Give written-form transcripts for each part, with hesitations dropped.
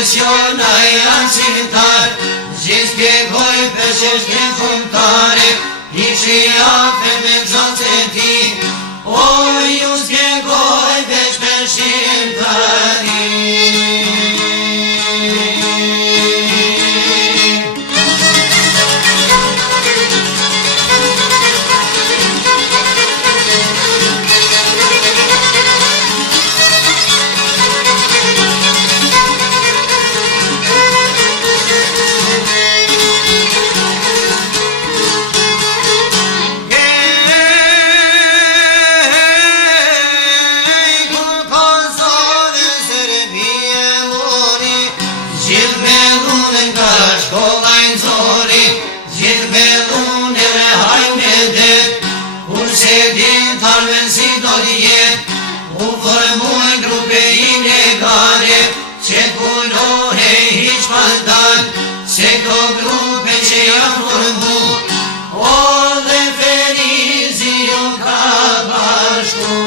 profesionaj arsimtar, gjithë pjekoj peshesh ke kumtare, I që jafe me gjatë e ti, o ju s'pjekoj pesh peshim tari. U formuaj grupe ilegale, që punohe hiq pas dal, se ko grupe që janë formu, o dhe Ferizi ju ka bashku.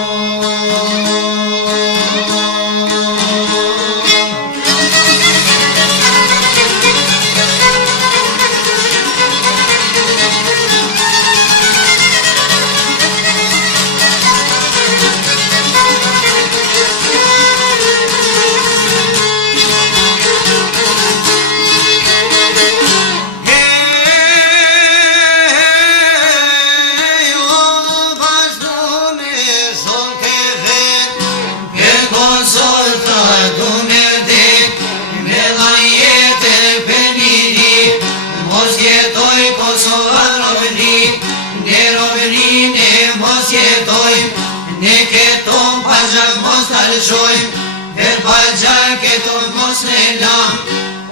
Ne keton pajak mos të lëshojmë, Ver pajak keton mos në lam,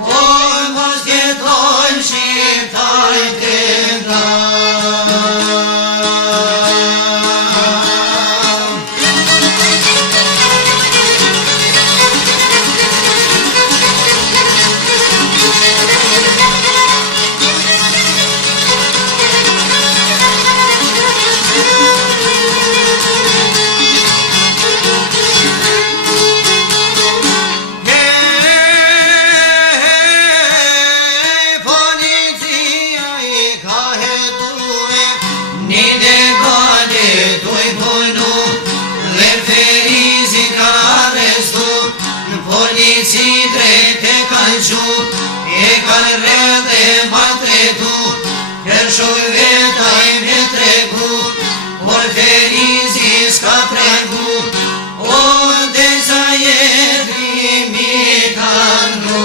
O mos keton shqiptaj të ndam. Polici drejt e kanë gjut, e kanë rreth e maltretu, kërshoj vetaj me tregu, por Ferizi s'ka pregu, o desa jetri mi kanë ru.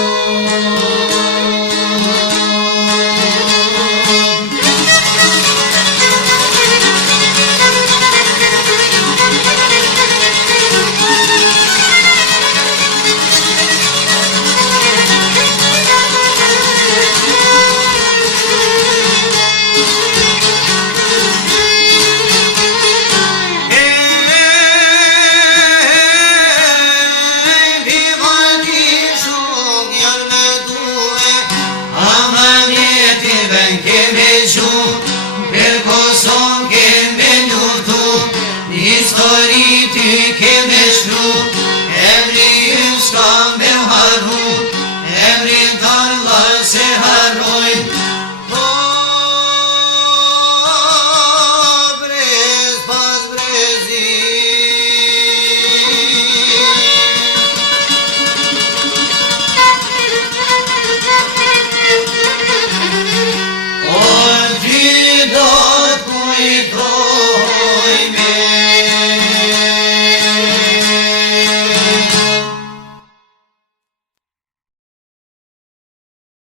Per koson keme lutu, histori ty keme shkru,